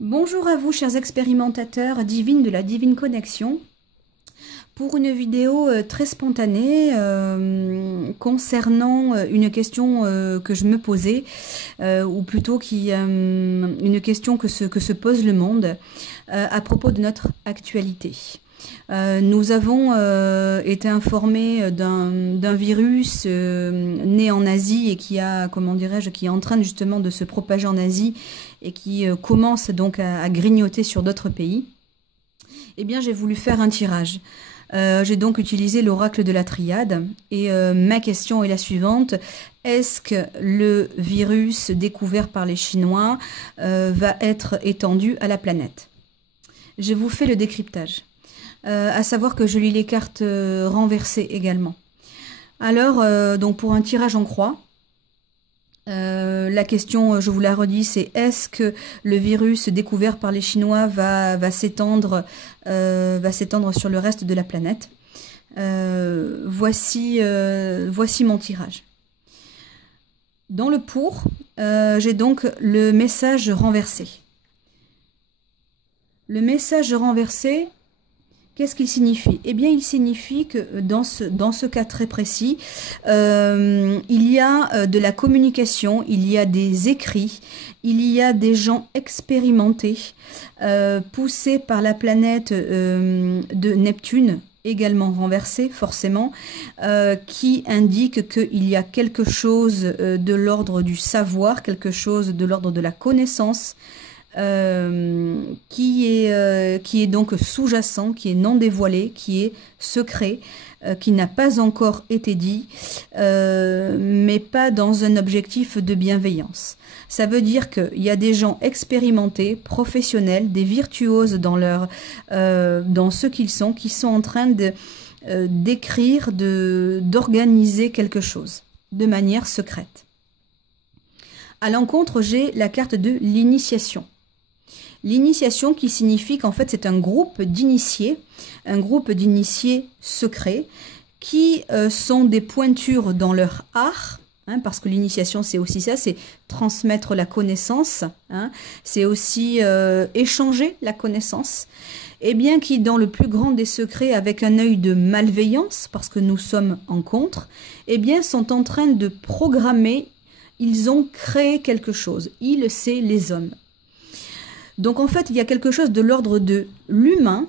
Bonjour à vous, chers expérimentateurs divines de la Divine Connexion, pour une vidéo très spontanée concernant une question que je me posais, ou plutôt une question que se pose le monde à propos de notre actualité. Nous avons été informés d'un virus né en Asie et qui est en train justement de se propager en Asie et qui commence donc à grignoter sur d'autres pays. Eh bien, j'ai voulu faire un tirage. J'ai donc utilisé l'oracle de la triade et ma question est la suivante. Est-ce que le virus découvert par les Chinois va être étendu à la planète? Je vous fais le décryptage. À savoir que je lis les cartes renversées également. Alors, donc pour un tirage en croix, la question, je vous la redis, c'est est-ce que le virus découvert par les Chinois va s'étendre sur le reste de la planète? Voici mon tirage. Dans le pour, j'ai donc le message renversé. Le message renversé, qu'est-ce qu'il signifie? Eh bien, il signifie que dans ce cas très précis, il y a de la communication, il y a des écrits, il y a des gens expérimentés, poussés par la planète de Neptune, également renversée forcément, qui indique qu'il y a quelque chose de l'ordre du savoir, quelque chose de l'ordre de la connaissance, qui est donc sous-jacent, qui est non dévoilé, qui est secret, qui n'a pas encore été dit, mais pas dans un objectif de bienveillance. Ça veut dire qu'il y a des gens expérimentés, professionnels, des virtuoses dans ce qu'ils sont, qui sont en train d'écrire, d'organiser quelque chose de manière secrète. À l'encontre, j'ai la carte de l'initiation. L'initiation qui signifie qu'en fait c'est un groupe d'initiés secrets qui sont des pointures dans leur art, parce que l'initiation c'est aussi ça, c'est transmettre la connaissance, c'est aussi échanger la connaissance, et bien qui dans le plus grand des secrets, avec un œil de malveillance, parce que nous sommes en contre, et bien sont en train de programmer, ils ont créé quelque chose, ils, c'est les hommes. Donc en fait, il y a quelque chose de l'ordre de l'humain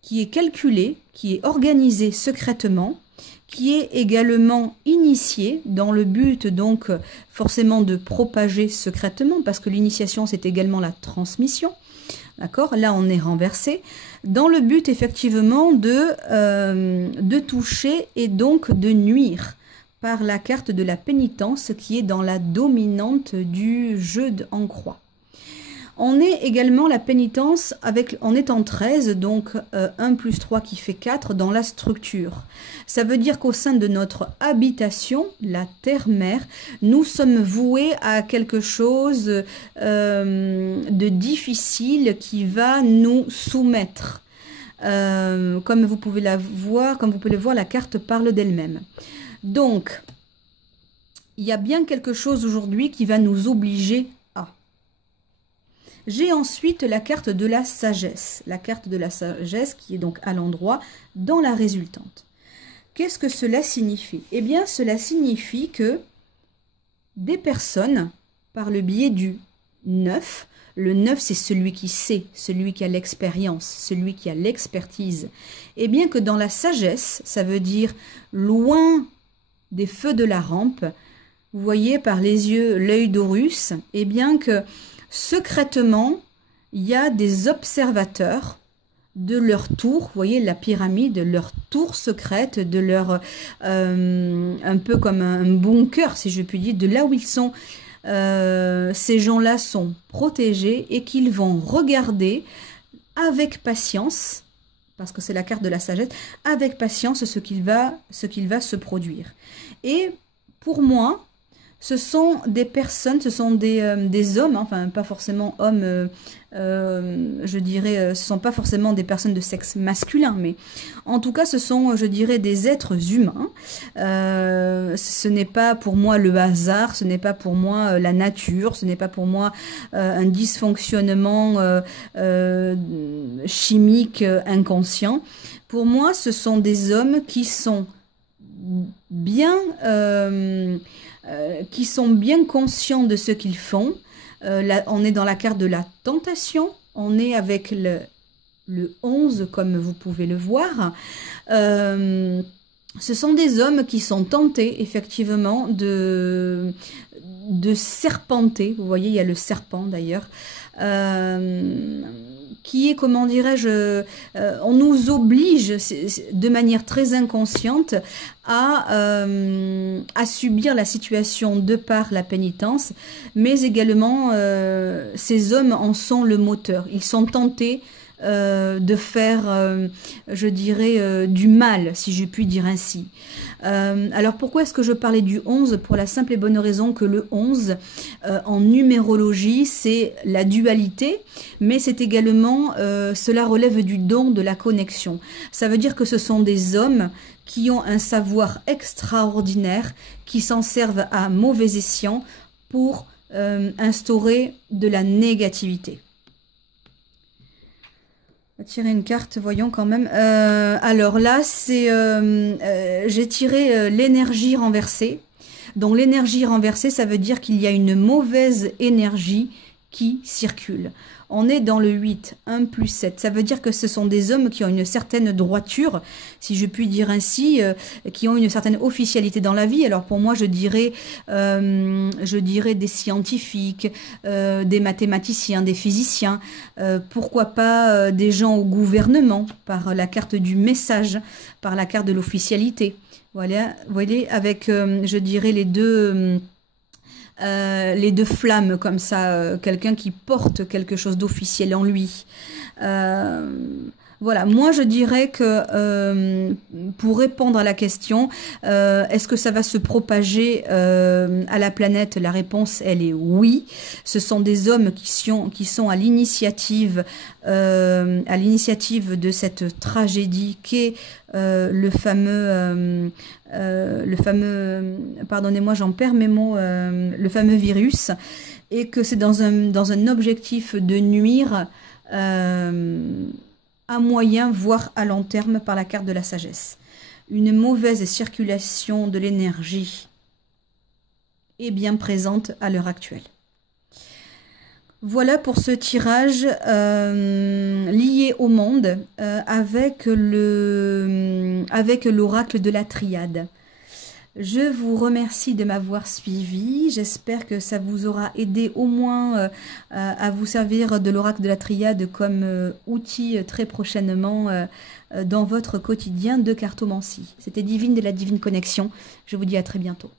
qui est calculé, qui est organisé secrètement, qui est également initié dans le but donc forcément de propager secrètement, parce que l'initiation c'est également la transmission. D'accord? Là on est renversé, dans le but effectivement de toucher et donc de nuire, par la carte de la pénitence qui est dans la dominante du jeu en croix. On est également la pénitence en étant 13, donc 1 plus 3 qui fait 4 dans la structure. Ça veut dire qu'au sein de notre habitation, la terre-mère, nous sommes voués à quelque chose de difficile qui va nous soumettre. Comme vous pouvez le voir, la carte parle d'elle-même. Donc, il y a bien quelque chose aujourd'hui qui va nous obliger à. J'ai ensuite la carte de la sagesse. La carte de la sagesse qui est donc à l'endroit dans la résultante. Qu'est-ce que cela signifie? Eh bien, cela signifie que des personnes, par le biais du 9, le 9 c'est celui qui sait, celui qui a l'expérience, celui qui a l'expertise, eh bien que dans la sagesse, ça veut dire loin des feux de la rampe, vous voyez par les yeux l'œil d'Horus, et bien que secrètement, il y a des observateurs de leur tour, vous voyez la pyramide, leur tour secrète, de leur un peu comme un bunker, si je puis dire, de là où ils sont. Ces gens-là sont protégés et qu'ils vont regarder avec patience, parce que c'est la carte de la sagesse, avec patience ce qu'il va se produire. Et pour moi, Ce sont des personnes, ce sont des hommes, hein, enfin pas forcément hommes, je dirais, ce sont pas forcément des personnes de sexe masculin, mais en tout cas ce sont, je dirais, des êtres humains. Ce n'est pas pour moi le hasard, ce n'est pas pour moi la nature, ce n'est pas pour moi un dysfonctionnement chimique inconscient. Pour moi, ce sont des hommes qui sont bien conscients de ce qu'ils font. Là, on est dans la carte de la tentation, on est avec le 11 comme vous pouvez le voir. Ce sont des hommes qui sont tentés effectivement de serpenter. Vous voyez, il y a le serpent d'ailleurs. Qui est, comment dirais-je, on nous oblige de manière très inconsciente à subir la situation de par la pénitence, mais également ces hommes en sont le moteur. Ils sont tentés de faire, je dirais, du mal, si je puis dire ainsi. Alors pourquoi est-ce que je parlais du 11? Pour la simple et bonne raison que le 11, en numérologie, c'est la dualité, mais c'est également, cela relève du don de la connexion. Ça veut dire que ce sont des hommes qui ont un savoir extraordinaire, qui s'en servent à mauvais escient pour instaurer de la négativité. On va tirer une carte, voyons quand même. Alors là, c'est j'ai tiré l'énergie renversée. Donc l'énergie renversée, ça veut dire qu'il y a une mauvaise énergie qui circule. On est dans le 8, 1 plus 7. Ça veut dire que ce sont des hommes qui ont une certaine droiture, si je puis dire ainsi, qui ont une certaine officialité dans la vie. Alors pour moi, je dirais des scientifiques, des mathématiciens, des physiciens, pourquoi pas des gens au gouvernement, par la carte du message, par la carte de l'officialité. Voilà, vous voyez, avec, je dirais, les deux flammes comme ça, quelqu'un qui porte quelque chose d'officiel en lui. Voilà, moi je dirais que pour répondre à la question, est-ce que ça va se propager à la planète? La réponse, elle est oui. Ce sont des hommes qui sont à l'initiative de cette tragédie qu'est le fameux, pardonnez-moi, j'en perds mes mots, le fameux virus, et que c'est dans un objectif de nuire à moyen, voire à long terme, par la carte de la sagesse. Une mauvaise circulation de l'énergie est bien présente à l'heure actuelle. Voilà pour ce tirage lié au monde avec l'oracle de la triade. Je vous remercie de m'avoir suivi. J'espère que ça vous aura aidé au moins à vous servir de l'oracle de la triade comme outil très prochainement dans votre quotidien de cartomancie. C'était Divine de la Divine Connexion. Je vous dis à très bientôt.